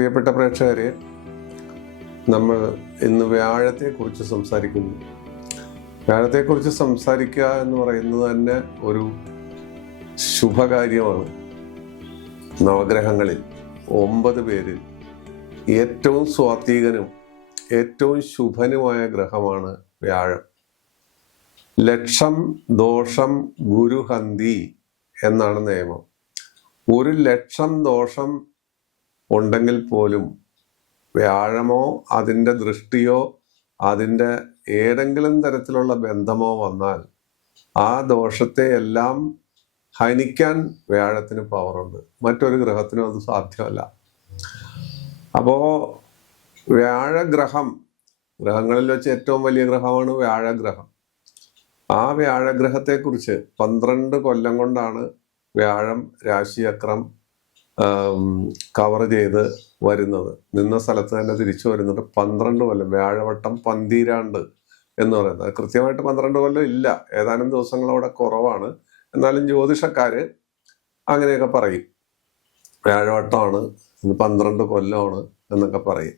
പ്രിയപ്പെട്ട പ്രേക്ഷകരെ, നമ്മൾ ഇന്ന് വ്യാഴത്തെക്കുറിച്ച് സംസാരിക്കുന്നു. വ്യാഴത്തെക്കുറിച്ച് സംസാരിക്കുക എന്ന് പറയുന്നത് തന്നെ ഒരു ശുഭകാര്യമാണ്. നവഗ്രഹങ്ങളിൽ 9 പേരിൽ ഏറ്റവും സ്വാത്വികനും ഏറ്റവും ശുഭനുമായ ഗ്രഹമാണ് വ്യാഴം. ലക്ഷം ദോഷം ഗുരുഹന്തി എന്നാണ് നിയമം. 1,00,000 ദോഷം ഉണ്ടെങ്കിൽ പോലും വ്യാഴമോ അതിൻ്റെ ദൃഷ്ടിയോ അതിൻ്റെ ഏതെങ്കിലും തരത്തിലുള്ള ബന്ധമോ വന്നാൽ ആ ദോഷത്തെ എല്ലാം ഹനിക്കാൻ വ്യാഴത്തിന് പവറുണ്ട്. മറ്റൊരു ഗ്രഹത്തിനും അത് സാധ്യമല്ല. അപ്പോ വ്യാഴഗ്രഹം, ഗ്രഹങ്ങളിൽ വെച്ച് ഏറ്റവും വലിയ ഗ്രഹമാണ് വ്യാഴഗ്രഹം. ആ വ്യാഴഗ്രഹത്തെക്കുറിച്ച് 12 കൊല്ലം കൊണ്ടാണ് വ്യാഴം രാശിചക്രം കവർ ചെയ്ത് വരുന്നത്. നിന്ന സ്ഥലത്ത് തന്നെ തിരിച്ചു വരുന്നത് 12 കൊല്ലം. വ്യാഴവട്ടം പന്തീരാണ്ട് എന്ന് പറയുന്നത് കൃത്യമായിട്ട് 12 കൊല്ലം ഇല്ല, ഏതാനും ദിവസങ്ങൾ അവിടെ കുറവാണ്. എന്നാലും ജ്യോതിഷക്കാര് അങ്ങനെയൊക്കെ പറയും, വ്യാഴവട്ടമാണ്, 12 കൊല്ലമാണ് എന്നൊക്കെ പറയും.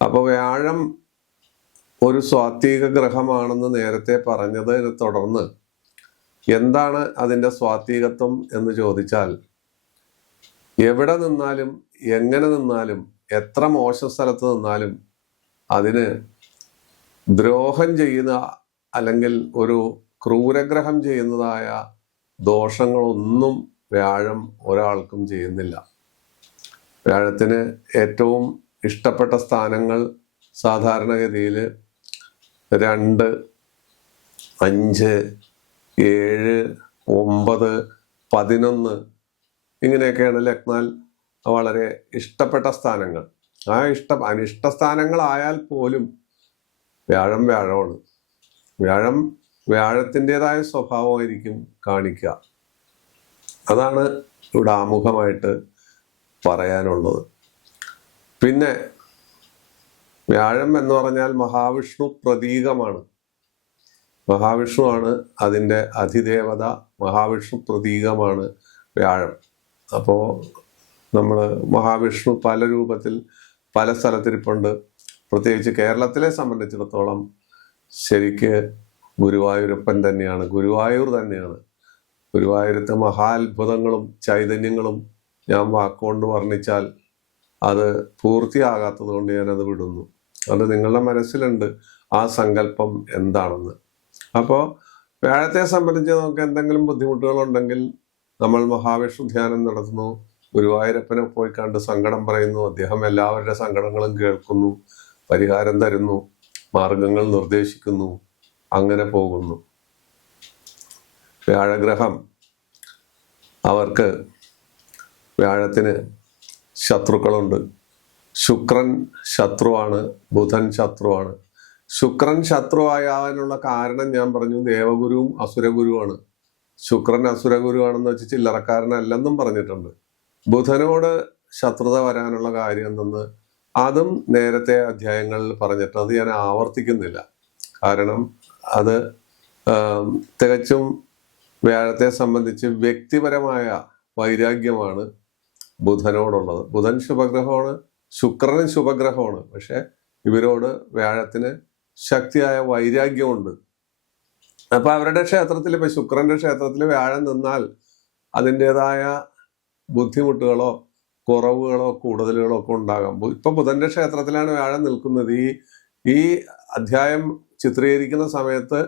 അപ്പൊ വ്യാഴം ഒരു സ്വാത്വിക ഗ്രഹമാണെന്ന് നേരത്തെ പറഞ്ഞതിനെ തുടർന്ന് എന്താണ് അതിൻ്റെ സ്വാത്വികത്വം എന്ന് ചോദിച്ചാൽ, എവിടെ നിന്നാലും എങ്ങനെ നിന്നാലും എത്ര മോശം സ്ഥലത്ത് നിന്നാലും അതിന് ദ്രോഹം ചെയ്യുന്ന അല്ലെങ്കിൽ ഒരു ക്രൂരഗ്രഹം ചെയ്യുന്നതായ ദോഷങ്ങളൊന്നും വ്യാഴം ഒരാൾക്കും ചെയ്യുന്നില്ല. വ്യാഴത്തിന് ഏറ്റവും ഇഷ്ടപ്പെട്ട സ്ഥാനങ്ങൾ സാധാരണഗതിയിൽ 2, 5, 7, 9, 11 ഇങ്ങനെയൊക്കെയാണ് ലഗ്നാൽ വളരെ ഇഷ്ടപ്പെട്ട സ്ഥാനങ്ങൾ. ആ അനിഷ്ട സ്ഥാനങ്ങളായാൽ പോലും വ്യാഴം വ്യാഴമാണ്. വ്യാഴം വ്യാഴത്തിൻ്റെതായ സ്വഭാവമായിരിക്കും കാണിക്കുക. അതാണ് ഇവിടെ ആമുഖമായിട്ട് പറയാനുള്ളത്. പിന്നെ വ്യാഴം എന്ന് പറഞ്ഞാൽ മഹാവിഷ്ണു പ്രതീകമാണ്. മഹാവിഷ്ണുവാണ് അതിൻ്റെ അധിദേവത. മഹാവിഷ്ണു പ്രതീകമാണ് വ്യാഴം. അപ്പോൾ നമ്മൾ മഹാവിഷ്ണു പല രൂപത്തിൽ പല സ്ഥലത്തിരിപ്പുണ്ട്. പ്രത്യേകിച്ച് കേരളത്തിലെ സംബന്ധിച്ചിടത്തോളം ശരിക്ക് ഗുരുവായൂരപ്പൻ തന്നെയാണ്, ഗുരുവായൂർ തന്നെയാണ്. ഗുരുവായൂരത്തെ മഹാത്ഭുതങ്ങളും ചൈതന്യങ്ങളും ഞാൻ വാക്കുകൊണ്ട് വർണ്ണിച്ചാൽ അത് പൂർത്തിയാകാത്തത് കൊണ്ട് ഞാനത് വിടുന്നു. അത് നിങ്ങളുടെ മനസ്സിലുണ്ട് ആ സങ്കല്പം എന്താണെന്ന്. അപ്പോൾ വ്യാഴത്തെ സംബന്ധിച്ച് നമുക്ക് എന്തെങ്കിലും ബുദ്ധിമുട്ടുകളുണ്ടെങ്കിൽ നമ്മൾ മഹാവിഷ്ണു ധ്യാനം നടത്തുന്നു, ഗുരുവായൂരപ്പനെ പോയി കണ്ട് സങ്കടം പറയുന്നു. അദ്ദേഹം എല്ലാവരുടെ സങ്കടങ്ങളും കേൾക്കുന്നു, പരിഹാരം തരുന്നു, മാർഗങ്ങൾ നിർദ്ദേശിക്കുന്നു, അങ്ങനെ പോകുന്നു. വ്യാഴഗ്രഹം അവർക്ക്, വ്യാഴത്തിന് ശത്രുക്കളുണ്ട്. ശുക്രൻ ശത്രുവാണ്, ബുധൻ ശത്രുവാണ്. ശുക്രൻ ശത്രുവായാനുള്ള കാരണം ഞാൻ പറഞ്ഞു, ദേവഗുരുവും അസുരഗുരുവാണ്. ശുക്രൻ അസുരഗുരുവാണെന്ന് വെച്ച് ചില്ലറക്കാരനല്ലെന്നും പറഞ്ഞിട്ടുണ്ട്. ബുധനോട് ശത്രുത വരാനുള്ള കാര്യം എന്തെന്ന് അതും നേരത്തെ അധ്യായങ്ങളിൽ പറഞ്ഞിട്ട് അത് ഞാൻ ആവർത്തിക്കുന്നില്ല. കാരണം അത് തികച്ചും വ്യാഴത്തെ സംബന്ധിച്ച് വ്യക്തിപരമായ വൈരാഗ്യമാണ് ബുധനോടുള്ളത്. ബുധൻ ശുഭഗ്രഹമാണ്, ശുക്രനും ശുഭഗ്രഹമാണ്. പക്ഷെ ഇവരോട് വ്യാഴത്തിന് ശക്തിയായ വൈരാഗ്യമുണ്ട്. അപ്പൊ അവരുടെ ക്ഷേത്രത്തിൽ, ഇപ്പൊ ശുക്രന്റെ ക്ഷേത്രത്തിൽ വ്യാഴം നിന്നാൽ അതിൻ്റെതായ ബുദ്ധിമുട്ടുകളോ കുറവുകളോ കൂടുതലുകളോ ഒക്കെ ഉണ്ടാകാം. ഇപ്പൊ ബുധന്റെ ക്ഷേത്രത്തിലാണ് വ്യാഴം നിൽക്കുന്നത്. ഈ അധ്യായം ചിത്രീകരിക്കുന്ന സമയത്ത്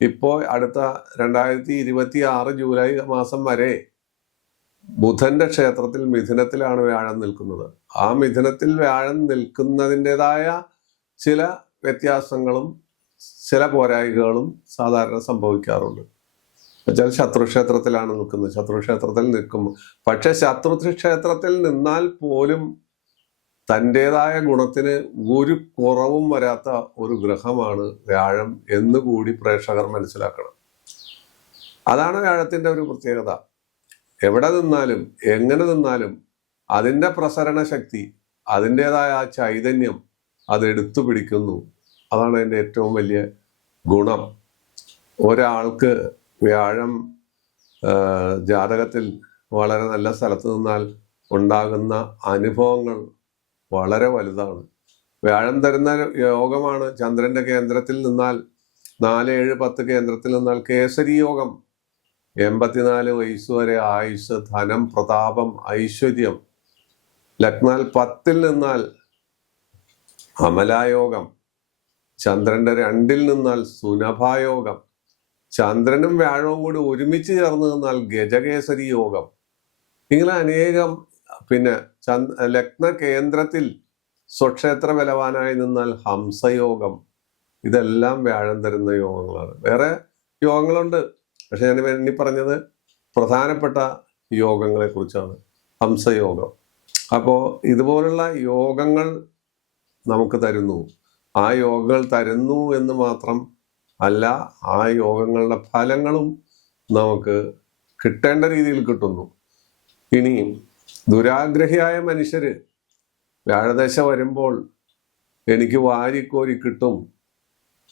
ഇപ്പോൾ അടുത്ത 2026 ജൂലൈ മാസം വരെ ബുധന്റെ ക്ഷേത്രത്തിൽ മിഥുനത്തിലാണ് വ്യാഴം നിൽക്കുന്നത്. ആ മിഥുനത്തിൽ വ്യാഴം നിൽക്കുന്നതിൻ്റെതായ ചില വ്യത്യാസങ്ങളും ചില പോരായികകളും സാധാരണ സംഭവിക്കാറുണ്ട്. എന്നുവെച്ചാൽ ശത്രുക്ഷേത്രത്തിലാണ് നിൽക്കുന്നത്. ശത്രുക്ഷേത്രത്തിൽ നിൽക്കുമ്പോൾ പക്ഷെ ശത്രുക്ഷേത്രത്തിൽ നിന്നാൽ പോലും തൻ്റെതായ ഗുണത്തിന് ഒരു കുറവും വരാത്ത ഒരു ഗ്രഹമാണ് വ്യാഴം എന്നുകൂടി പ്രേക്ഷകർ മനസ്സിലാക്കണം. അതാണ് വ്യാഴത്തിൻ്റെ ഒരു പ്രത്യേകത. എവിടെ നിന്നാലും എങ്ങനെ നിന്നാലും അതിൻ്റെ പ്രസരണ ശക്തി, അതിൻ്റെതായ ആ ചൈതന്യം അത് എടുത്തു പിടിക്കുന്നു. അതാണ് അതിൻ്റെ ഏറ്റവും വലിയ ഗുണം. ഒരാൾക്ക് വ്യാഴം ജാതകത്തിൽ വളരെ നല്ല സ്ഥലത്ത് നിന്നാൽ ഉണ്ടാകുന്ന അനുഭവങ്ങൾ വളരെ വലുതാണ്. വ്യാഴം തരുന്ന യോഗമാണ് ചന്ദ്രന്റെ കേന്ദ്രത്തിൽ നിന്നാൽ 4, 7, 10 കേന്ദ്രത്തിൽ നിന്നാൽ കേസരി യോഗം. 84 വയസ്സ് വരെ ആയുസ്, ധനം, പ്രതാപം, ഐശ്വര്യം. ലഗ്നാൽ 10 നിന്നാൽ അമലായോഗം. ചന്ദ്രന്റെ 2 നിന്നാൽ സുനഭായോഗം. ചന്ദ്രനും വ്യാഴവും കൂടി ഒരുമിച്ച് ചേർന്ന് നിന്നാൽ ഗജകേസരി യോഗം. ഇങ്ങനെ അനേകം. പിന്നെ ലഗ്ന കേന്ദ്രത്തിൽ സ്വക്ഷേത്ര ബലവാനായി നിന്നാൽ ഹംസയോഗം. ഇതെല്ലാം വ്യാഴം തരുന്ന യോഗങ്ങളാണ്. വേറെ യോഗങ്ങളുണ്ട്, പക്ഷെ ഞാൻ ഇനി പറഞ്ഞത് പ്രധാനപ്പെട്ട യോഗങ്ങളെ കുറിച്ചാണ്. ഹംസയോഗം. അപ്പോൾ ഇതുപോലുള്ള യോഗങ്ങൾ നമുക്ക് തരുന്നു. ആ യോഗങ്ങൾ തരുന്നു എന്ന് മാത്രം അല്ല, ആ യോഗങ്ങളുടെ ഫലങ്ങളും നമുക്ക് കിട്ടേണ്ട രീതിയിൽ കിട്ടുന്നു. ഇനിയും ദുരാഗ്രഹിയായ മനുഷ്യര് വ്യാഴദശ വരുമ്പോൾ എനിക്ക് വാരിക്കോരി കിട്ടും,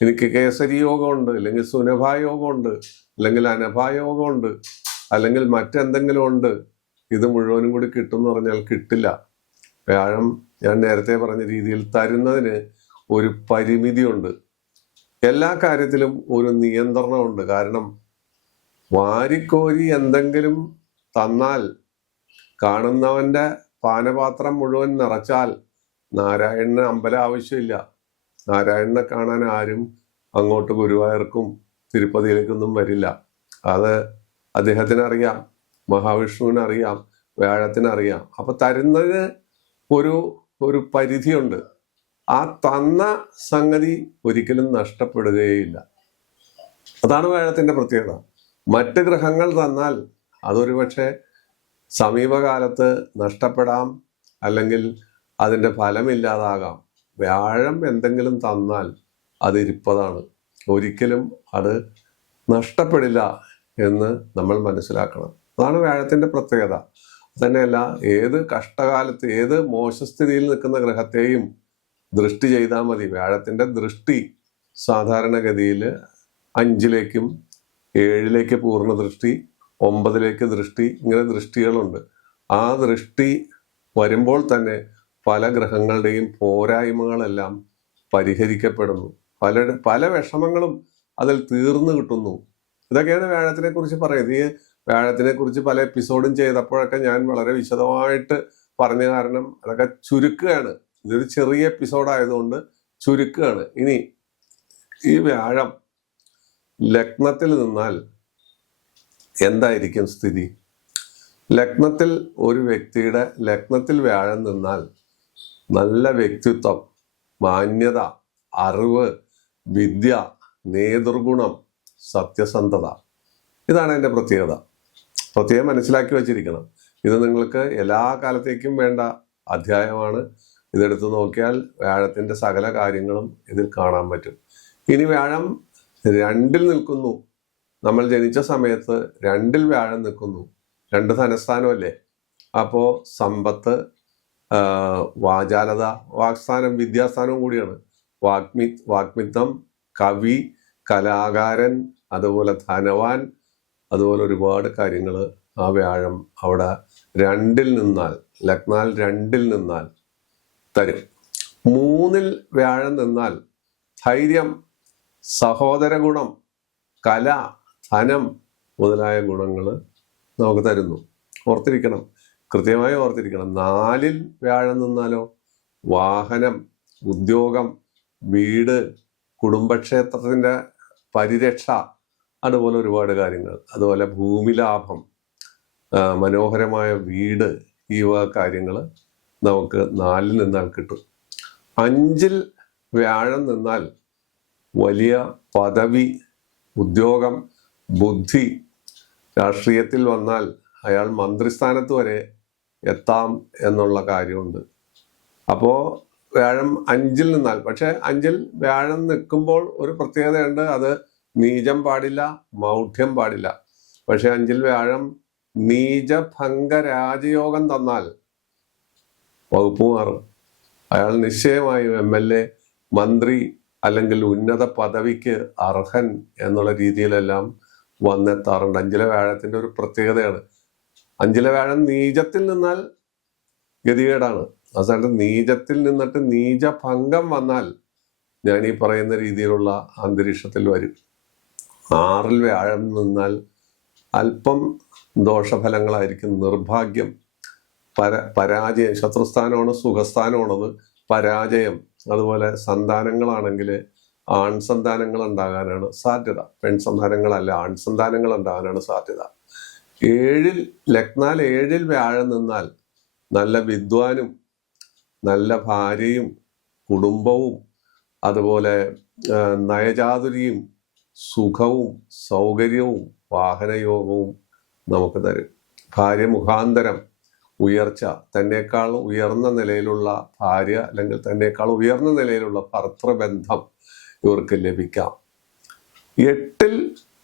എനിക്ക് കേസരി യോഗമുണ്ട്, അല്ലെങ്കിൽ സുനഭായോഗമുണ്ട്, അല്ലെങ്കിൽ അനഭായോഗമുണ്ട്, അല്ലെങ്കിൽ മറ്റെന്തെങ്കിലും ഉണ്ട്, ഇത് മുഴുവനും കൂടി കിട്ടും എന്ന് പറഞ്ഞാൽ കിട്ടില്ല. വ്യാഴം ഞാൻ നേരത്തെ പറഞ്ഞ രീതിയിൽ തരുന്നതിന് ഒരു പരിമിതിയുണ്ട്. എല്ലാ കാര്യത്തിലും ഒരു നിയന്ത്രണമുണ്ട്. കാരണം വാരിക്കോരി എന്തെങ്കിലും തന്നാൽ, കാണുന്നവന്റെ പാനപാത്രം മുഴുവൻ നിറച്ചാൽ നാരായണന് അമ്പലം ആവശ്യമില്ല. നാരായണനെ കാണാൻ ആരും അങ്ങോട്ട് ഗുരുവായൂർക്കും തിരുപ്പതിയിലേക്കൊന്നും വരില്ല. അത് അദ്ദേഹത്തിന് അറിയാം, മഹാവിഷ്ണുവിന് അറിയാം, വ്യാഴത്തിന് അറിയാം. അപ്പൊ തരുന്നതിന് ഒരു പരിധിയുണ്ട്. ആ തന്ന സംഗതി ഒരിക്കലും നഷ്ടപ്പെടുകയില്ല. അതാണ് വ്യാഴത്തിന്റെ പ്രത്യേകത. മറ്റ് ഗ്രഹങ്ങൾ തന്നാൽ അതൊരു പക്ഷേ സമീപകാലത്ത് നഷ്ടപ്പെടാം, അല്ലെങ്കിൽ അതിൻ്റെ ഫലമില്ലാതാകാം. വ്യാഴം എന്തെങ്കിലും തന്നാൽ അത് ഇരിപ്പതാണ്, ഒരിക്കലും അത് നഷ്ടപ്പെടില്ല എന്ന് നമ്മൾ മനസ്സിലാക്കണം. അതാണ് വ്യാഴത്തിന്റെ പ്രത്യേകത. തന്നെയല്ല, ഏത് കഷ്ടകാലത്ത്, ഏത് മോശസ്ഥിതിയിൽ നിൽക്കുന്ന ഗ്രഹത്തെയും ദൃഷ്ടി ചെയ്താൽ മതി. വ്യാഴത്തിന്റെ ദൃഷ്ടി സാധാരണഗതിയിൽ 5ലേക്കും 7ലേക്ക് പൂർണ്ണ ദൃഷ്ടി, 9ലേക്ക് ദൃഷ്ടി, ഇങ്ങനെ ദൃഷ്ടികളുണ്ട്. ആ ദൃഷ്ടി വരുമ്പോൾ തന്നെ പല ഗ്രഹങ്ങളുടെയും പോരായ്മകളെല്ലാം പരിഹരിക്കപ്പെടുന്നു. പല വിഷമങ്ങളും അതിൽ തീർന്നു കിട്ടുന്നു. ഇതൊക്കെയാണ് വ്യാഴത്തിനെ കുറിച്ച് പറയുന്നത്. ഈ വ്യാഴത്തിനെ കുറിച്ച് പല എപ്പിസോഡും ചെയ്തപ്പോഴൊക്കെ ഞാൻ വളരെ വിശദമായിട്ട് പറഞ്ഞ കാരണം അതൊക്കെ ചുരുക്കുകയാണ്. ഇതൊരു ചെറിയ എപ്പിസോഡായതുകൊണ്ട് ചുരുക്കുകയാണ്. ഇനി ഈ വ്യാഴം ലഗ്നത്തിൽ നിന്നാൽ എന്തായിരിക്കും സ്ഥിതി? ലഗ്നത്തിൽ ഒരു വ്യക്തിയുടെ ലഗ്നത്തിൽ വ്യാഴം നിന്നാൽ നല്ല വ്യക്തിത്വം, മാന്യത, അറിവ്, വിദ്യ, നേതൃഗുണം, സത്യസന്ധത. ഇതാണ് എൻ്റെ പ്രത്യേകത. പ്രത്യേകം മനസ്സിലാക്കി വച്ചിരിക്കണം. ഇത് നിങ്ങൾക്ക് എല്ലാ കാലത്തേക്കും വേണ്ട അധ്യായമാണ്. ഇതെടുത്ത് നോക്കിയാൽ വ്യാഴത്തിന്റെ സകല കാര്യങ്ങളും ഇതിൽ കാണാൻ പറ്റും. ഇനി വ്യാഴം 2-ൽ നിൽക്കുന്നു. നമ്മൾ ജനിച്ച സമയത്ത് 2-ൽ വ്യാഴം നിൽക്കുന്നു. 2 ധനസ്ഥാനമല്ലേ. അപ്പോ സമ്പത്ത്, വാചാലത, വാക്സ്ഥാനം, വിദ്യാസ്ഥാനവും കൂടിയാണ്. വാഗ്മിത്വം, കവി, കലാകാരൻ, അതുപോലെ ധനവാൻ, അതുപോലെ ഒരുപാട് കാര്യങ്ങൾ ആ വ്യാഴം അവിടെ 2-ൽ നിന്നാൽ, ലഗ്നാൽ 2-ൽ നിന്നാൽ തരും. 3-ൽ വ്യാഴം നിന്നാൽ ധൈര്യം, സഹോദര ഗുണം, കല, ധനം മുതലായ ഗുണങ്ങൾ നമുക്ക് തരുന്നു. ഓർത്തിരിക്കണം, കൃത്യമായി ഓർത്തിരിക്കണം. 4-ൽ വ്യാഴം നിന്നാലോ വാഹനം, ഉദ്യോഗം, വീട്, കുടുംബക്ഷേത്രത്തിന്റെ പരിരക്ഷ, അതുപോലെ ഒരുപാട് കാര്യങ്ങൾ. അതുപോലെ ഭൂമി ലാഭം, മനോഹരമായ വീട്, ഈ വക കാര്യങ്ങൾ നമുക്ക് 4-ൽ നിന്നാൽ കിട്ടും. 5-ൽ വ്യാഴം നിന്നാൽ വലിയ പദവി, ഉദ്യോഗം, ബുദ്ധി. രാഷ്ട്രീയത്തിൽ വന്നാൽ അയാൾ മന്ത്രിസ്ഥാനത്ത് വരെ എത്താം എന്നുള്ള കാര്യമുണ്ട്. അപ്പോൾ വ്യാഴം 5-ൽ നിന്നാൽ, പക്ഷെ 5-ൽ വ്യാഴം നിൽക്കുമ്പോൾ ഒരു പ്രത്യേകതയുണ്ട്. അത് നീചം പാടില്ല, മൗഢ്യം പാടില്ല. പക്ഷെ 5-ൽ വ്യാഴം നീചഭംഗ രാജയോഗം തന്നാൽ വകുപ്പ് മാറും. അയാൾ നിശ്ചയമായും MLA, മന്ത്രി, അല്ലെങ്കിൽ ഉന്നത പദവിക്ക് അർഹൻ എന്നുള്ള രീതിയിലെല്ലാം വന്നെത്താറുണ്ട്. 5-ലെ വ്യാഴത്തിന്റെ ഒരു പ്രത്യേകതയാണ്. 5-ലെ വ്യാഴം നീചത്തിൽ നിന്നാൽ ഗതികേടാണ്. അവസാനം നീചത്തിൽ നിന്നിട്ട് നീചഭംഗം വന്നാൽ ഞാൻ ഈ പറയുന്ന രീതിയിലുള്ള അന്തരീക്ഷത്തിൽ വരും. 6-ൽ വ്യാഴം നിന്നാൽ അല്പം ദോഷഫലങ്ങളായിരിക്കും. നിർഭാഗ്യം, പരാജയം. ശത്രുസ്ഥാനമാണ്, സുഖസ്ഥാനമാണത്. പരാജയം. അതുപോലെ സന്താനങ്ങളാണെങ്കിൽ ആൺ സന്താനങ്ങൾ ഉണ്ടാകാനാണ് സാധ്യത. പെൺ സന്താനങ്ങളല്ല, ആൺ സന്താനങ്ങൾ ഉണ്ടാകാനാണ് സാധ്യത. 7-ൽ വ്യാഴം നിന്നാൽ നല്ല വിദ്വാനും നല്ല ഭാര്യയും കുടുംബവും അതുപോലെ നയചാതുരിയും സുഖവും സൗകര്യവും വാഹനയോഗവും നമുക്ക് തരും. ഭാര്യ മുഖാന്തരം ഉയർച്ച, തന്നേക്കാൾ ഉയർന്ന നിലയിലുള്ള ഭാര്യ അല്ലെങ്കിൽ തന്നേക്കാൾ ഉയർന്ന നിലയിലുള്ള ഭർത്തൃബന്ധം ഇവർക്ക് ലഭിക്കാം. 8-ൽ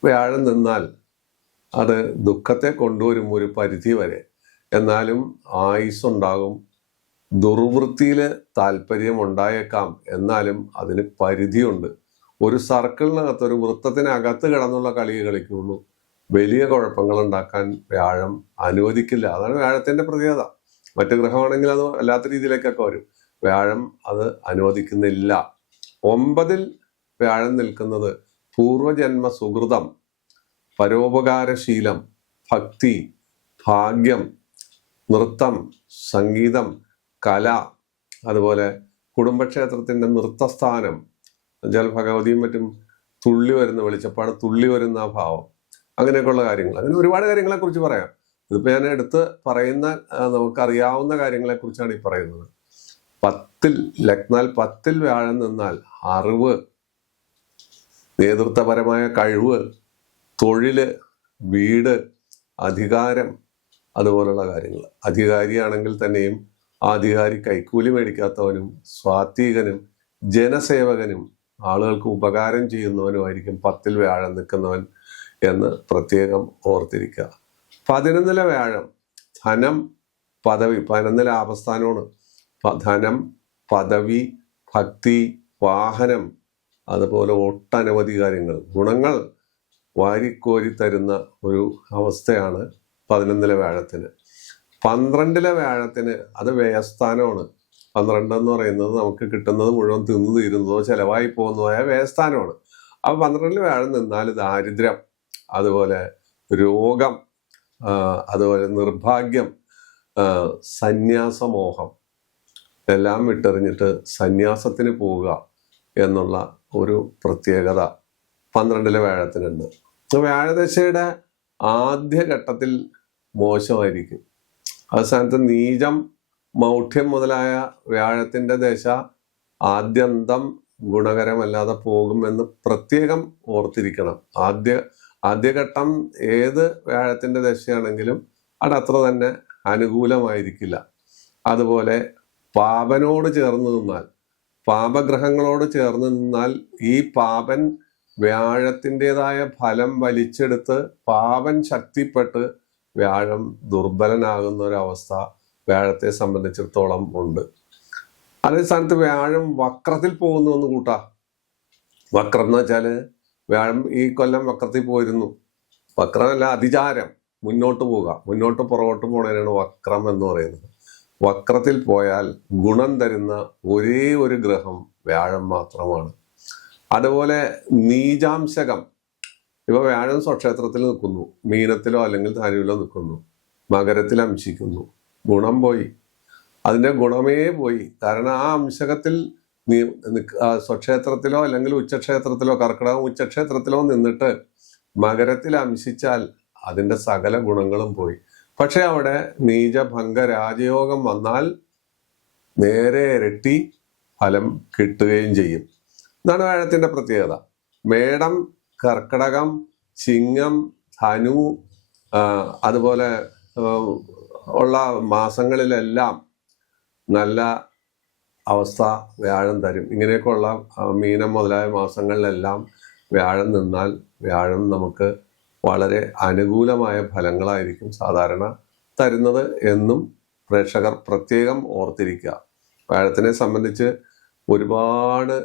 വ്യാഴം നിന്നാൽ അത് ദുഃഖത്തെ കൊണ്ടുവരും ഒരു പരിധി വരെ. എന്നാലും ആയുസ്സുണ്ടാകും. ദുർവൃത്തിയിൽ താല്പര്യം ഉണ്ടായേക്കാം, എന്നാലും അതിന് പരിധിയുണ്ട്. ഒരു സർക്കിളിനകത്ത്, ഒരു വൃത്തത്തിനകത്ത് കിടന്നുള്ള കളിയെ കളിക്കുള്ളൂ. വലിയ കുഴപ്പങ്ങൾ ഉണ്ടാക്കാൻ വ്യാഴം അനുവദിക്കില്ല. അതാണ് വ്യാഴത്തിന്റെ പ്രത്യേകത. മറ്റു ഗ്രഹമാണെങ്കിൽ അത് അല്ലാത്ത രീതിയിലേക്കൊക്കെ വരും. വ്യാഴം അത് അനുവദിക്കുന്നില്ല. 9-ൽ വ്യാഴം നിൽക്കുന്നത് പൂർവജന്മ സുഹൃതം, പരോപകാരശീലം, ഭക്തി, ഭാഗ്യം, നൃത്തം, സംഗീതം, കല, അതുപോലെ കുടുംബക്ഷേത്രത്തിന്റെ നൃത്തസ്ഥാനം, എന്നുവെച്ചാൽ ഭഗവതിയും മറ്റും തുള്ളി വരുന്ന, വെളിച്ചപ്പാട് തുള്ളി വരുന്ന ആ ഭാവം, അങ്ങനെയൊക്കെയുള്ള കാര്യങ്ങൾ. അങ്ങനെ ഒരുപാട് കാര്യങ്ങളെ കുറിച്ച് പറയാം. ഇതിപ്പോ ഞാൻ എടുത്ത് പറയുന്ന നമുക്കറിയാവുന്ന കാര്യങ്ങളെ കുറിച്ചാണ് ഈ പറയുന്നത്. 10-ൽ വ്യാഴം നിന്നാൽ അറിവ്, നേതൃത്വപരമായ കഴിവ്, തൊഴില്, വീട്, അധികാരം, അതുപോലുള്ള കാര്യങ്ങൾ. അധികാരിയാണെങ്കിൽ തന്നെയും അധികാരി കൈക്കൂലി മേടിക്കാത്തവനും സ്വാത്വികനും ജനസേവകനും ആളുകൾക്ക് ഉപകാരം ചെയ്യുന്നവനുമായിരിക്കും 10-ൽ വ്യാഴം നിൽക്കുന്നവൻ എന്ന് പ്രത്യേകം ഓർത്തിരിക്കുക. 11-ലെ വ്യാഴം ധനം, പദവി. 11-ലെ ആപസ്ഥാനമാണ്. ധനം, പദവി, ഭക്തി, വാഹനം, അതുപോലെ ഒട്ടനവധി കാര്യങ്ങൾ, ഗുണങ്ങൾ വാരിക്കോരി തരുന്ന ഒരു അവസ്ഥയാണ് 11-ലെ വ്യാഴത്തിന്. 12-ലെ വ്യാഴത്തിന് അത് വ്യയസ്ഥാനമാണ്. 12 എന്ന് പറയുന്നത് നമുക്ക് കിട്ടുന്നത് മുഴുവൻ തിന്നു തീരുന്നതോ ചെലവായി പോകുന്നതായ വ്യയസ്ഥാനമാണ്. അപ്പൊ 12-ൽ വ്യാഴം നിന്നാൽ ദാരിദ്ര്യം, അതുപോലെ രോഗം, അതുപോലെ നിർഭാഗ്യം, സന്യാസമോഹം എല്ലാം വിട്ടെറിഞ്ഞിട്ട് സന്യാസത്തിന് പോവുക എന്നുള്ള ഒരു പ്രത്യേകത 12-ലെ വ്യാഴത്തിനുണ്ട്. വ്യാഴദശയുടെ ആദ്യഘട്ടത്തിൽ മോശമായിരിക്കും. അവസാനത്ത് നീചം, മൗഢ്യം മുതലായ വ്യാഴത്തിന്റെ ദശ ആദ്യന്തം ഗുണകരമല്ലാതെ പോകുമെന്ന് പ്രത്യേകം ഓർത്തിരിക്കണം. ആദ്യഘട്ടം ഏത് വ്യാഴത്തിന്റെ ദശയാണെങ്കിലും അതത്ര തന്നെ അനുകൂലമായിരിക്കില്ല. അതുപോലെ പാപനോട് ചേർന്ന് നിന്നാൽ, പാപഗ്രഹങ്ങളോട് ചേർന്ന് നിന്നാൽ ഈ പാപൻ വ്യാഴത്തിൻ്റെതായ ഫലം വലിച്ചെടുത്ത് പാപൻ ശക്തിപ്പെട്ട് വ്യാഴം ദുർബലനാകുന്ന ഒരവസ്ഥ വ്യാഴത്തെ സംബന്ധിച്ചിടത്തോളം ഉണ്ട്. അതേ സ്ഥാനത്ത് വ്യാഴം വക്രത്തിൽ പോകുന്നു എന്ന് കൂട്ടാ. വക്രം എന്ന് വെച്ചാല് വ്യാഴം ഈ കൊല്ലം വക്രത്തിൽ പോയിരുന്നു. വക്രമല്ല, അതിചാരം, മുന്നോട്ട് പോവുക, മുന്നോട്ട് പുറകോട്ട് പോണതിനാണ് വക്രം എന്ന് പറയുന്നത്. വക്രത്തിൽ പോയാൽ ഗുണം തരുന്ന ഒരേ ഒരു ഗ്രഹം വ്യാഴം മാത്രമാണ്. അതുപോലെ നീചാംശകം, ഇവ വ്യാഴം സ്വക്ഷേത്രത്തിൽ നിൽക്കുന്നു, മീനത്തിലോ അല്ലെങ്കിൽ ധനുവിലോ നിൽക്കുന്നു, മകരത്തിൽ അംശിക്കുന്നു, ഗുണം പോയി, അതിന്റെ ഗുണമേ പോയി. കാരണം ആ അംശകത്തിൽ സ്വക്ഷേത്രത്തിലോ അല്ലെങ്കിൽ ഉച്ചക്ഷേത്രത്തിലോ, കർക്കിടകം ഉച്ചക്ഷേത്രത്തിലോ നിന്നിട്ട് മകരത്തിൽ അംശിച്ചാൽ അതിന്റെ സകല ഗുണങ്ങളും പോയി. പക്ഷെ അവിടെ നീചഭംഗ രാജയോഗം വന്നാൽ നേരെ ഇരട്ടി ഫലം കിട്ടുകയും ചെയ്യും. ഇതാണ് വ്യാഴത്തിന്റെ പ്രത്യേകത. മേടം, കർക്കിടകം, ചിങ്ങം, ധനു, അതുപോലെ ഉള്ള മാസങ്ങളിലെല്ലാം നല്ല അവസ്ഥ വ്യാഴം തരും. ഇങ്ങനെയൊക്കെയുള്ള മീനം മുതലായ മാസങ്ങളിലെല്ലാം വ്യാഴം നിന്നാൽ വ്യാഴം നമുക്ക് വളരെ അനുകൂലമായ ഫലങ്ങളായിരിക്കും സാധാരണ തരുന്നത് എന്നും പ്രേക്ഷകർ പ്രത്യേകം ഓർത്തിരിക്കുക. വ്യാഴത്തിനെ സംബന്ധിച്ച് ഒരുപാട്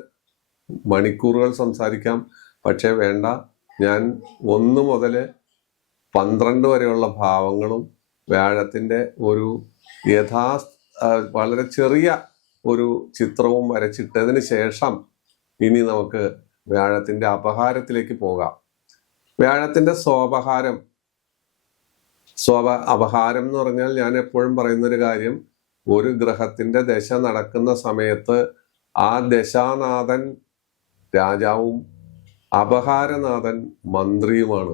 മണിക്കൂറുകൾ സംസാരിക്കാം. പക്ഷേ വേണ്ട, ഞാൻ 1 മുതൽ 12 വരെയുള്ള ഭാവങ്ങളും വ്യാഴത്തിൻ്റെ ഒരു വളരെ ചെറിയ ഒരു ചിത്രവും വരച്ചിട്ടതിന് ശേഷം ഇനി നമുക്ക് വ്യാഴത്തിന്റെ അപഹാരത്തിലേക്ക് പോകാം. വ്യാഴത്തിന്റെ അപഹാരം എന്ന് പറഞ്ഞാൽ ഞാൻ എപ്പോഴും പറയുന്നൊരു കാര്യം, ഒരു ഗ്രഹത്തിന്റെ ദശ നടക്കുന്ന സമയത്ത് ആ ദശാനാഥൻ രാജാവും അപഹാരനാഥൻ മന്ത്രിയുമാണ്.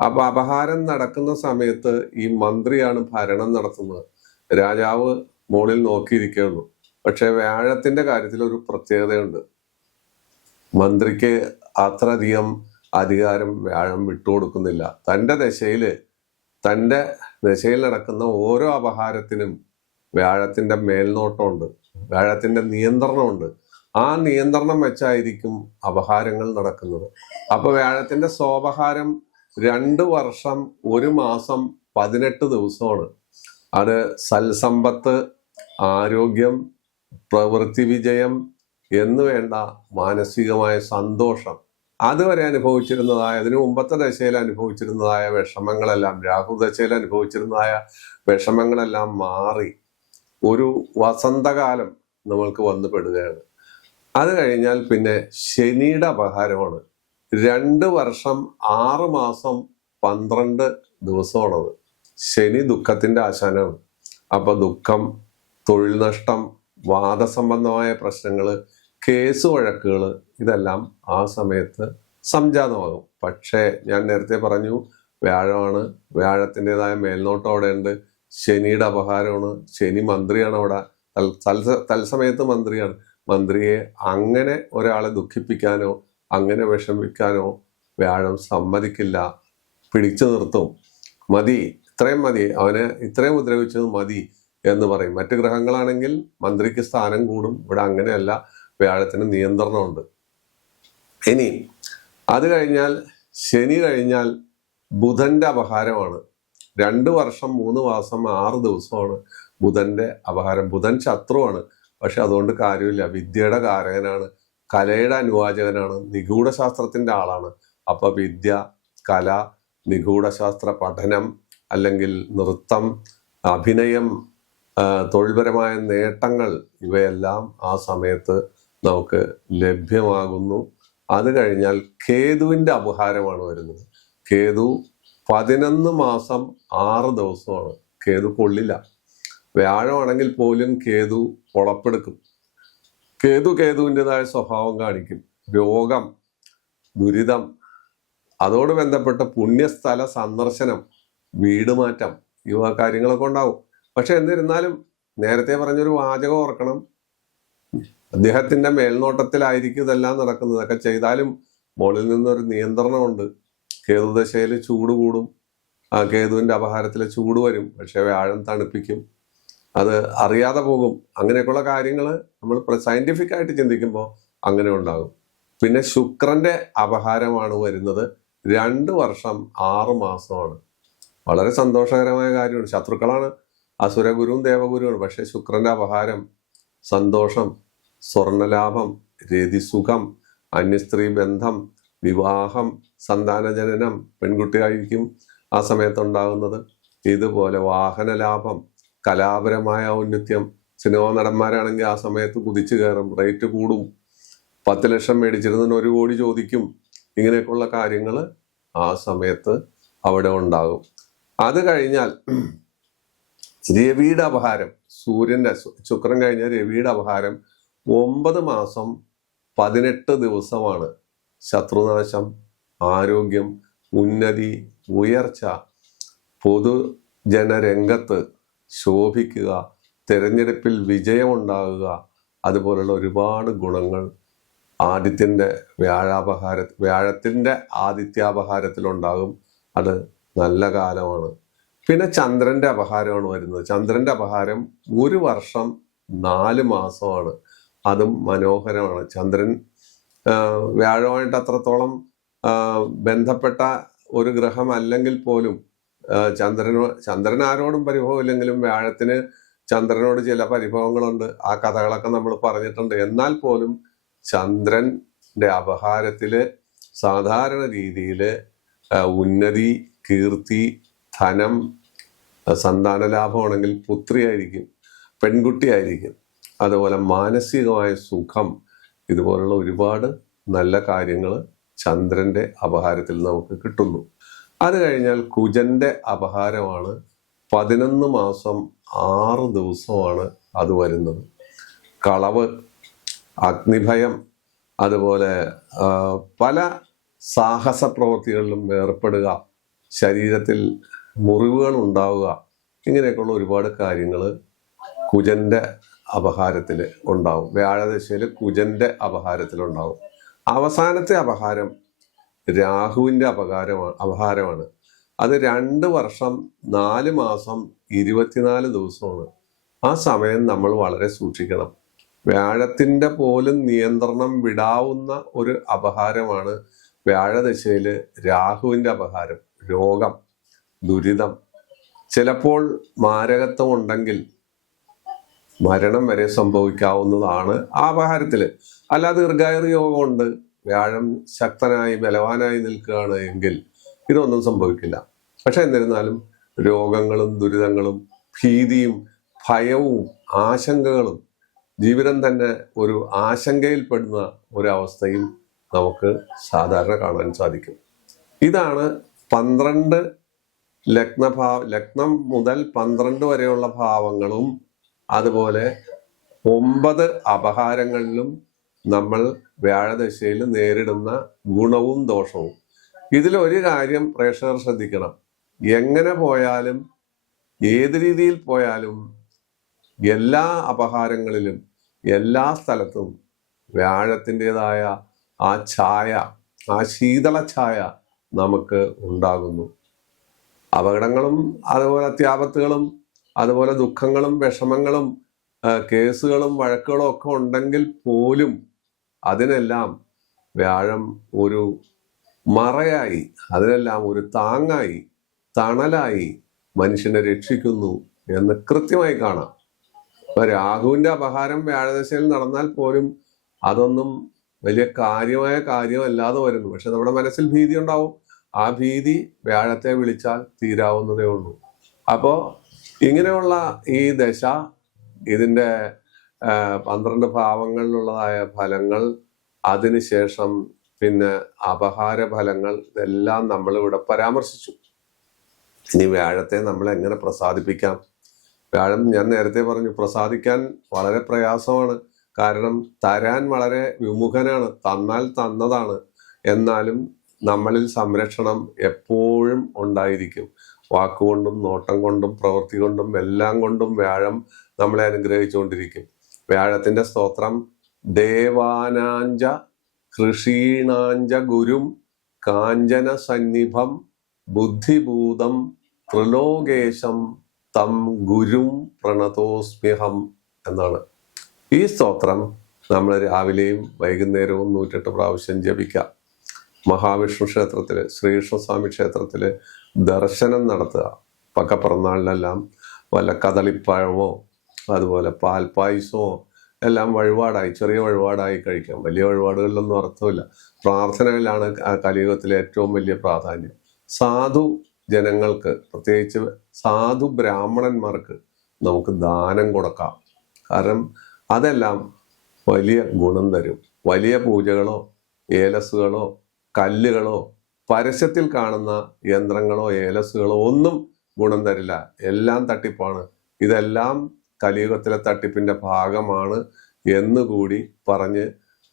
അപ്പൊ അപഹാരം നടക്കുന്ന സമയത്ത് ഈ മന്ത്രിയാണ് ഭരണം നടത്തുന്നത്, രാജാവ് മുകളിൽ നോക്കിയിരിക്കുകയുള്ളൂ. പക്ഷെ വ്യാഴത്തിന്റെ കാര്യത്തിൽ ഒരു പ്രത്യേകതയുണ്ട്. മന്ത്രിക്ക് അത്രയധികം അധികാരം വ്യാഴം വിട്ടുകൊടുക്കുന്നില്ല. തന്റെ ദശയിൽ നടക്കുന്ന ഓരോ അപഹാരത്തിനും വ്യാഴത്തിന്റെ മേൽനോട്ടമുണ്ട്, വ്യാഴത്തിന്റെ നിയന്ത്രണമുണ്ട്. ആ നിയന്ത്രണം വെച്ചായിരിക്കും അപഹാരങ്ങൾ നടക്കുന്നത്. അപ്പൊ വ്യാഴത്തിന്റെ സ്വാപഹാരം 2 വർഷം 1 മാസം 18 ദിവസമാണ്. അത് സൽസമ്പത്ത്, ആരോഗ്യം, പ്രവൃത്തി വിജയം എന്ന് വേണ്ട മാനസികമായ സന്തോഷം അതുവരെ അതിനു മുമ്പത്തെ ദശയിൽ അനുഭവിച്ചിരുന്നതായ വിഷമങ്ങളെല്ലാം, രാഹു ദശയിൽ അനുഭവിച്ചിരുന്നതായ വിഷമങ്ങളെല്ലാം മാറി ഒരു വസന്തകാലം നമ്മൾക്ക് വന്നു പെടുകയാണ്. അത് കഴിഞ്ഞാൽ പിന്നെ ശനിയുടെ അപഹാരമാണ്. 2 വർഷം 6 മാസം 12 ദിവസമാണത്. ശനി ദുഃഖത്തിന്റെ ആശാനാണ്. അപ്പൊ ദുഃഖം, തൊഴിൽ നഷ്ടം, വാദസംബന്ധമായ പ്രശ്നങ്ങള്, കേസ് വഴക്കുകള് ഇതെല്ലാം ആ സമയത്ത് സംജാതമാകും. പക്ഷേ ഞാൻ നേരത്തെ പറഞ്ഞു, വ്യാഴമാണ്, വ്യാഴത്തിൻ്റെതായ മേൽനോട്ടം അവിടെ ഉണ്ട്. ശനിയുടെ അപഹാരമാണ്, ശനി മന്ത്രിയാണ് അവിടെ, തത്സമയത്ത് മന്ത്രിയാണ്. മന്ത്രിയെ അങ്ങനെ ഒരാളെ ദുഃഖിപ്പിക്കാനോ അങ്ങനെ വിഷമിക്കാനോ വ്യാഴം സമ്മതിക്കില്ല, പിടിച്ചു നിർത്തും. മതി, ഇത്രയും മതി, അവന് ഇത്രയും ഉപദ്രവിച്ചത് മതി എന്ന് പറയും. മറ്റു ഗ്രഹങ്ങളാണെങ്കിൽ മന്ത്രിക്ക് സ്ഥാനം കൂടും. ഇവിടെ അങ്ങനെയല്ല, വ്യാഴത്തിന് നിയന്ത്രണമുണ്ട്. ഇനി അത് കഴിഞ്ഞാൽ ശനി കഴിഞ്ഞാൽ ബുധന്റെ അപഹാരമാണ്. 2 വർഷം 3 മാസം 6 ദിവസമാണ് ബുധന്റെ അപഹാരം. ബുധൻ ശത്രുവാണ്, പക്ഷെ അതുകൊണ്ട് കാര്യമില്ല. വിദ്യയുടെ കാരകനാണ്, കലയുടെ അനുവാചകനാണ്, നിഗൂഢശാസ്ത്രത്തിന്റെ ആളാണ്. അപ്പൊ വിദ്യ, കല, നിഗൂഢശാസ്ത്ര പഠനം, അല്ലെങ്കിൽ നൃത്തം, അഭിനയം, തൊഴിൽപരമായ നേട്ടങ്ങൾ ഇവയെല്ലാം ആ സമയത്ത് നമുക്ക് ലഭ്യമാകുന്നു. അത് കഴിഞ്ഞാൽ കേതുവിന്റെ അപഹാരമാണ് വരുന്നത്. കേതു 11 മാസം 6 ദിവസമാണ്. കേതു കൊള്ളില്ല. വ്യാഴമാണെങ്കിൽ പോലും കേതു പൊളപ്പെടുക്കും. കേതുവിൻ്റെതായ സ്വഭാവം കാണിക്കും. രോഗം, ദുരിതം, അതോട് ബന്ധപ്പെട്ട പുണ്യസ്ഥല സന്ദർശനം, വീട് മാറ്റം, ഇവ കാര്യങ്ങളൊക്കെ ഉണ്ടാവും. പക്ഷെ എന്നിരുന്നാലും നേരത്തെ പറഞ്ഞൊരു വാചകം ഓർക്കണം, അദ്ദേഹത്തിന്റെ മേൽനോട്ടത്തിലായിരിക്കും ഇതെല്ലാം നടക്കുന്നത്. ഇതൊക്കെ ചെയ്താലും മുകളിൽ നിന്നൊരു നിയന്ത്രണമുണ്ട്. കേതുദശയിൽ ചൂട് കൂടും, ആ കേതുവിന്റെ അപഹാരത്തിലെ ചൂട് വരും, പക്ഷെ വ്യാഴം തണുപ്പിക്കും. അത് അറിയാതെ പോകും. അങ്ങനെയൊക്കെയുള്ള കാര്യങ്ങൾ നമ്മൾ സയന്റിഫിക് ആയിട്ട് ചിന്തിക്കുമ്പോൾ അങ്ങനെ ഉണ്ടാകും. പിന്നെ ശുക്രന്റെ അപഹാരമാണ് വരുന്നത്. 2 വർഷം 6 മാസമാണ്. വളരെ സന്തോഷകരമായ കാര്യമാണ്. ശത്രുക്കളാണ്, അസുരഗുരുവും ദേവഗുരുവാണ്. പക്ഷെ ശുക്രന്റെ അപഹാരം സന്തോഷം, സ്വർണലാഭം, രതിസുഖം, അന്യസ്ത്രീ ബന്ധം, വിവാഹം, സന്താനജനനം, പെൺകുട്ടിയായിരിക്കും ആ സമയത്തുണ്ടാകുന്നത്. ഇതുപോലെ വാഹന ലാഭം, കലാപരമായ ഔന്നത്യം, സിനിമാ നടന്മാരാണെങ്കിൽ ആ സമയത്ത് കുതിച്ചു കയറും, റേറ്റ് കൂടും, 10 ലക്ഷം മേടിച്ചിരുന്നതിന് 1 കോടി ചോദിക്കും. ഇങ്ങനെയൊക്കെയുള്ള കാര്യങ്ങൾ ആ സമയത്ത് അവിടെ ഉണ്ടാകും. അത് കഴിഞ്ഞാൽ രവിയുടെ അപഹാരം, ശുക്രൻ കഴിഞ്ഞ രവിയുടെ അപഹാരം 9 മാസം 18 ദിവസമാണ്. ശത്രുനാശം, ആരോഗ്യം, ഉന്നതി, ഉയർച്ച, പൊതുജനരംഗത്ത് ശോഭിക്കുക, തെരഞ്ഞെടുപ്പിൽ വിജയമുണ്ടാകുക, അതുപോലുള്ള ഒരുപാട് ഗുണങ്ങൾ വ്യാഴത്തിന്റെ ആദിത്യാപഹാരത്തിലുണ്ടാകും. അത് നല്ല കാലമാണ്. പിന്നെ ചന്ദ്രന്റെ അപഹാരമാണ് വരുന്നത്. ചന്ദ്രന്റെ അപഹാരം 1 വർഷം 4 മാസമാണ്. അതും മനോഹരമാണ്. ചന്ദ്രൻ വ്യാഴമായിട്ട് അത്രത്തോളം ബന്ധപ്പെട്ട ഒരു ഗ്രഹം അല്ലെങ്കിൽ പോലും ചന്ദ്രൻ ആരോടും പരിഭവമില്ലെങ്കിലും വ്യാഴത്തിന് ചന്ദ്രനോട് ചില പരിഭവങ്ങളുണ്ട്. ആ കഥകളൊക്കെ നമ്മൾ പറഞ്ഞിട്ടുണ്ട്. എന്നാൽ പോലും ചന്ദ്രന്റെ അപഹാരത്തില് സാധാരണ രീതിയില് ഉന്നതി, കീർത്തി, ധനം, സന്താന ലാഭമാണെങ്കിൽ പുത്രിയായിരിക്കും. പെൺകുട്ടിയായിരിക്കും. അതുപോലെ മാനസികമായ സുഖം, ഇതുപോലുള്ള ഒരുപാട് നല്ല കാര്യങ്ങൾ ചന്ദ്രന്റെ അപഹാരത്തിൽ നമുക്ക് കിട്ടുന്നു. അത് കഴിഞ്ഞാൽ കുജന്റെ അപഹാരമാണ്. 11 മാസം 6 ദിവസമാണ് അത് വരുന്നത്. കളവ്, അഗ്നിഭയം, അതുപോലെ പല സാഹസ പ്രവൃത്തികളിലും ഏർപ്പെടുക, ശരീരത്തിൽ മുറിവുകൾ ഉണ്ടാവുക, ഇങ്ങനെയൊക്കെയുള്ള ഒരുപാട് കാര്യങ്ങൾ കുജന്റെ അപഹാരത്തിൽ ഉണ്ടാവും. വ്യാഴദശയിൽ കുജന്റെ അപഹാരത്തിലുണ്ടാവും. അവസാനത്തെ അപഹാരം രാഹുവിന്റെ അപഹാരമാണ്. അത് 2 വർഷം 4 മാസം 24 ദിവസമാണ്. ആ സമയം നമ്മൾ വളരെ സൂക്ഷിക്കണം. വ്യാഴത്തിന്റെ പോലും നിയന്ത്രണം വിടാവുന്ന ഒരു അപഹാരമാണ് വ്യാഴദശയില് രാഹുവിന്റെ അപഹാരം. രോഗം, ദുരിതം, ചിലപ്പോൾ മാരകത്വം ഉണ്ടെങ്കിൽ മരണം വരെ സംഭവിക്കാവുന്നതാണ് ആ അപഹാരത്തില്. അല്ലാതെ ദീർഘായുർ യോഗമുണ്ട്, വ്യാഴം ശക്തനായി ബലവാനായി നിൽക്കുകയാണ് എങ്കിൽ ഇതൊന്നും സംഭവിക്കില്ല. പക്ഷെ എന്നിരുന്നാലും രോഗങ്ങളും ദുരിതങ്ങളും ഭീതിയും ഭയവും ആശങ്കകളും, ജീവിതം തന്നെ ഒരു ആശങ്കയിൽപ്പെടുന്ന ഒരവസ്ഥയും നമുക്ക് സാധാരണ കാണാൻ സാധിക്കും. ഇതാണ് 12 ലഗ്നം മുതൽ 12 വരെയുള്ള ഭാവങ്ങളും അതുപോലെ 9 അപഹാരങ്ങളിലും നമ്മൾ വ്യാഴദശയിൽ നേരിടുന്ന ഗുണവും ദോഷവും. ഇതിലൊരു കാര്യം പ്രേക്ഷകർ ശ്രദ്ധിക്കണം. എങ്ങനെ പോയാലും ഏത് രീതിയിൽ പോയാലും എല്ലാ അപഹാരങ്ങളിലും എല്ലാ സ്ഥലത്തും വ്യാഴത്തിൻ്റെതായ ആ ഛായ, ആ ശീതള ഛായ നമുക്ക് ഉണ്ടാകുന്നു. അപകടങ്ങളും അതുപോലെ അത്യാപത്തുകളും അതുപോലെ ദുഃഖങ്ങളും വിഷമങ്ങളും കേസുകളും വഴക്കുകളും ഒക്കെ ഉണ്ടെങ്കിൽ പോലും അതിനെല്ലാം വ്യാഴം ഒരു മറയായി, അതിനെല്ലാം ഒരു താങ്ങായി, തണലായി മനുഷ്യനെ രക്ഷിക്കുന്നു എന്ന് കൃത്യമായി കാണാം. ഇപ്പൊ രാഹുവിന്റെ അപഹാരം വ്യാഴദശയിൽ നടന്നാൽ പോലും അതൊന്നും വലിയ കാര്യമായ കാര്യമല്ലാതെ വരുന്നു. പക്ഷെ നമ്മുടെ മനസ്സിൽ ഭീതി ഉണ്ടാവും. ആ ഭീതി വ്യാഴത്തെ വിളിച്ചാൽ തീരാവുന്നതേ ഉള്ളൂ. അപ്പോ ഇങ്ങനെയുള്ള ഈ ദശ, ഇതിന്റെ 12 ഭാവങ്ങളിലുള്ളതായ ഫലങ്ങൾ, അതിനുശേഷം പിന്നെ അപഹാര ഫലങ്ങൾ, ഇതെല്ലാം നമ്മളിവിടെ പരാമർശിച്ചു. ഇനി വ്യാഴത്തെ നമ്മൾ എങ്ങനെ പ്രസാദിപ്പിക്കാം? വ്യാഴം ഞാൻ നേരത്തെ പറഞ്ഞു, പ്രസാദിക്കാൻ വളരെ പ്രയാസമാണ്. കാരണം തരാൻ വളരെ വിമുഖനാണ്, തന്നാൽ തന്നതാണ്. എന്നാലും നമ്മളിൽ സംരക്ഷണം എപ്പോഴും ഉണ്ടായിരിക്കും. വാക്കുകൊണ്ടും നോട്ടം കൊണ്ടും പ്രവൃത്തി കൊണ്ടും എല്ലാം കൊണ്ടും വ്യാഴം നമ്മളെ അനുഗ്രഹിച്ചുകൊണ്ടിരിക്കും. വ്യാഴത്തിന്റെ സ്തോത്രം ദേവാനാഞ്ച കൃഷീണാഞ്ച ഗുരും കാഞ്ചന സന്നിഭം ബുദ്ധിഭൂതം ത്രിലോകേശം തം ഗുരും പ്രണതോസ്മ്യഹം എന്നാണ്. ഈ സ്തോത്രം നമ്മൾ രാവിലെയും വൈകുന്നേരവും 108 പ്രാവശ്യം ജപിക്കാം. മഹാവിഷ്ണു ക്ഷേത്രത്തില്, ശ്രീകൃഷ്ണസ്വാമി ക്ഷേത്രത്തില് ദർശനം നടത്തുക. പക്കപ്പിറന്നാളിലെല്ലാം വല്ല കദളിപ്പഴമോ അതുപോലെ പാൽപ്പായസമോ എല്ലാം വഴിപാടായി, ചെറിയ വഴിപാടായി കഴിക്കാം. വലിയ വഴിപാടുകളിലൊന്നും അർത്ഥമില്ല. പ്രാർത്ഥനയിലാണ് കലിയുഗത്തിലെ ഏറ്റവും വലിയ പ്രാധാന്യം. സാധു ജനങ്ങൾക്ക്, പ്രത്യേകിച്ച് സാധു ബ്രാഹ്മണന്മാർക്ക് നമുക്ക് ദാനം കൊടുക്കാം. കാരണം അതെല്ലാം വലിയ ഗുണം തരും. വലിയ പൂജകളോ ഏലസുകളോ കല്ലുകളോ പരസ്യത്തിൽ കാണുന്ന യന്ത്രങ്ങളോ ഏലസുകളോ ഒന്നും ഗുണം തരില്ല. എല്ലാം തട്ടിപ്പാണ്. ഇതെല്ലാം കലിയുഗത്തിലെ തട്ടിപ്പിന്റെ ഭാഗമാണ് എന്നുകൂടി പറഞ്ഞ്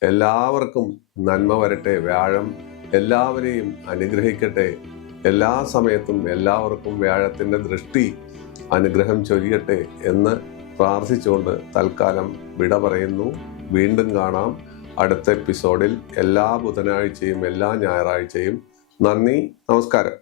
എല്ലാവർക്കും നന്മ വരട്ടെ. വ്യാഴം എല്ലാവരെയും അനുഗ്രഹിക്കട്ടെ. എല്ലാ സമയത്തും എല്ലാവർക്കും വ്യാഴത്തിന്റെ ദൃഷ്ടി അനുഗ്രഹം ചൊരിയട്ടെ എന്ന് പ്രാർത്ഥിച്ചുകൊണ്ട് തൽക്കാലം വിട പറയുന്നു. വീണ്ടും കാണാം അടുത്ത എപ്പിസോഡിൽ. എല്ലാ ബുധനാഴ്ചയും എല്ലാ ഞായറാഴ്ചയും. നന്ദി, നമസ്കാരം.